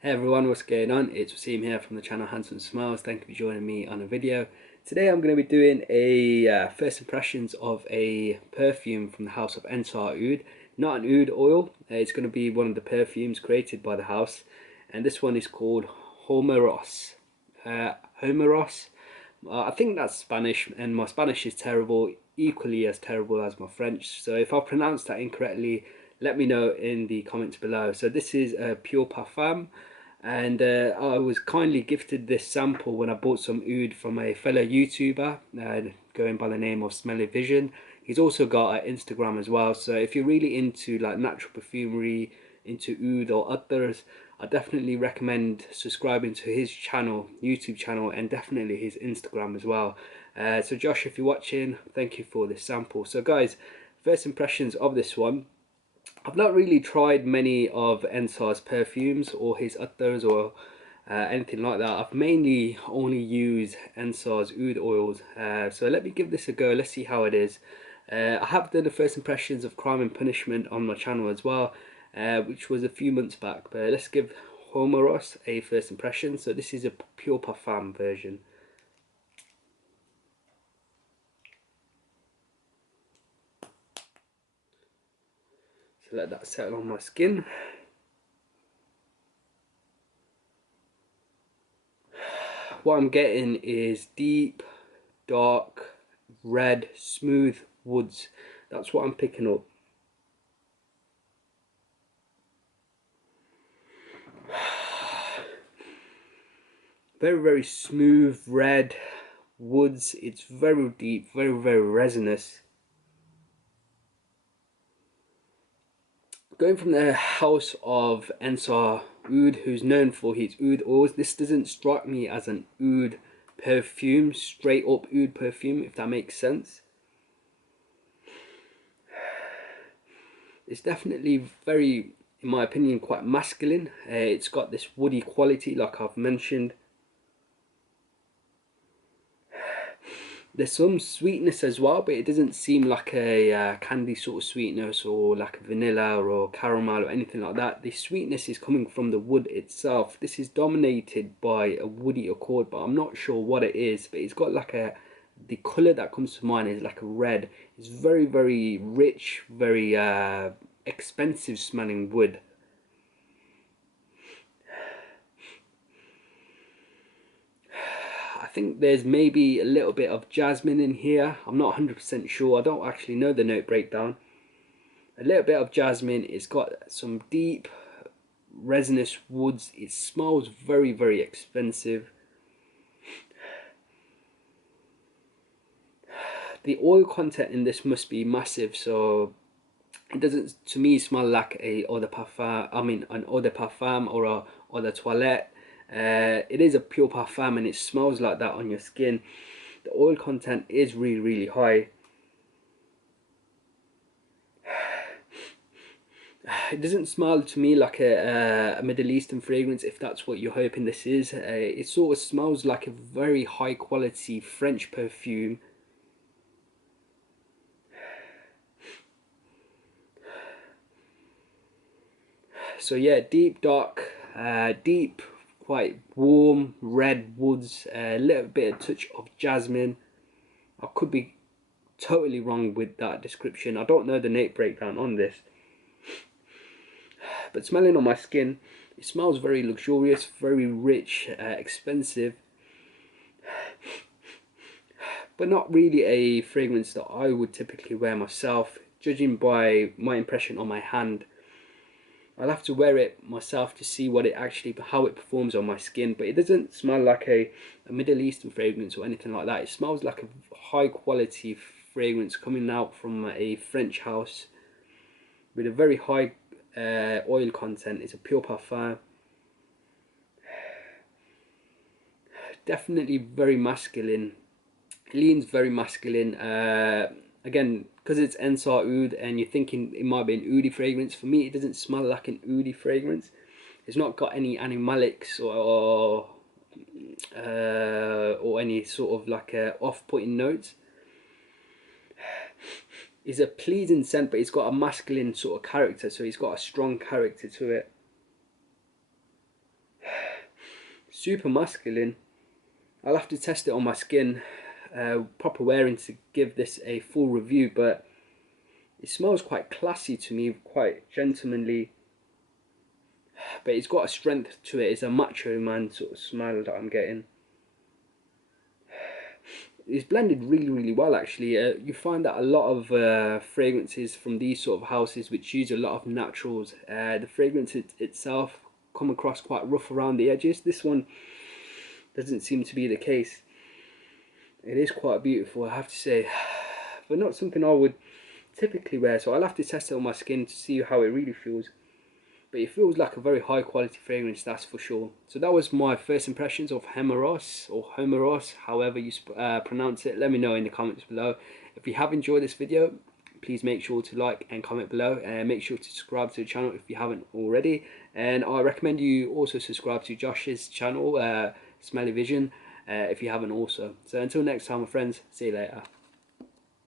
Hey everyone, what's going on? It's Waseem here from the channel Handsome Smiles. Thank you for joining me on a video. Today I'm going to be doing a first impressions of a perfume from the house of Ensar Oud. Not an oud oil, it's going to be one of the perfumes created by the house. And this one is called Homeros. Homeros. I think that's Spanish, and my Spanish is terrible, equally as terrible as my French. So if I pronounce that incorrectly, let me know in the comments below. So this is a pure parfum, and I was kindly gifted this sample when I bought some oud from a fellow YouTuber going by the name of Smelly Vision. He's also got an Instagram as well, so if you're really into like natural perfumery, into oud or others, I definitely recommend subscribing to his channel, YouTube channel, and definitely his Instagram as well. So Josh, if you're watching, thank you for this sample. So guys, first impressions of this one. I've not really tried many of Ensar's perfumes or his others or anything like that. I've mainly only used Ensar's oud oils. So let me give this a go. Let's see how it is. I have done the first impressions of Crime and Punishment on my channel as well, which was a few months back. But let's give Homeros a first impression. So this is a pure parfum version. So let that settle on my skin. What I'm getting is deep, dark, red, smooth woods. That's what I'm picking up. Very, very smooth red woods. It's very deep, very, very resinous. Going from the house of Ensar Oud, who's known for his oud oils, this doesn't strike me as an oud perfume, straight up oud perfume, if that makes sense. It's definitely very, in my opinion, quite masculine. It's got this woody quality, like I've mentioned. There's some sweetness as well, but it doesn't seem like a candy sort of sweetness or like a vanilla or caramel or anything like that. The sweetness is coming from the wood itself. This is dominated by a woody accord, but I'm not sure what it is. But it's got like the colour that comes to mind is like a red. It's very, very rich, very expensive smelling wood. I think there's maybe a little bit of jasmine in here. I'm not 100% sure. I don't actually know the note breakdown. A little bit of jasmine. It's got some deep resinous woods. It smells very, very expensive. The oil content in this must be massive, so it doesn't to me smell like a eau de parfum. I mean an eau de parfum or a eau de toilette. It is a pure parfum and it smells like that on your skin. The oil content is really, really high. It doesn't smell to me like a Middle Eastern fragrance, if that's what you're hoping this is. It sort of smells like a very high quality French perfume. So yeah, deep, dark, deep, quite warm red woods, a little bit of touch of jasmine. I could be totally wrong with that description. I don't know the note breakdown on this. But smelling on my skin, it smells very luxurious, very rich, expensive, but not really a fragrance that I would typically wear myself, judging by my impression on my hand. I'll have to wear it myself to see what it actually, how it performs on my skin, but it doesn't smell like a Middle Eastern fragrance or anything like that. It smells like a high quality fragrance coming out from a French house with a very high oil content. It's a pure parfum. Definitely very masculine. It leans very masculine. Again, because it's Ensar Oud and you're thinking it might be an oudi fragrance, for me it doesn't smell like an oudi fragrance. It's not got any animalics or any sort of like off-putting notes. It's a pleasing scent, but it's got a masculine sort of character, so it's got a strong character to it. super masculine. I'll have to test it on my skin, proper wearing, to give this a full review, but it smells quite classy to me, quite gentlemanly, but it's got a strength to it. It's a macho man sort of smell that I'm getting. It's blended really well actually. You find that a lot of fragrances from these sort of houses which use a lot of naturals, the fragrance itself come across quite rough around the edges. This one doesn't seem to be the case. It is quite beautiful, I have to say, but not something I would typically wear, so I'll have to test it on my skin to see how it really feels. But it feels like a very high quality fragrance, that's for sure. So that was my first impressions of Homeros, or Homeros, however you pronounce it. Let me know in the comments below. If you have enjoyed this video, please make sure to like and comment below, and make sure to subscribe to the channel if you haven't already. And I recommend you also subscribe to Josh's channel, Smelly Vision, if you haven't also. So until next time, my friends, see you later.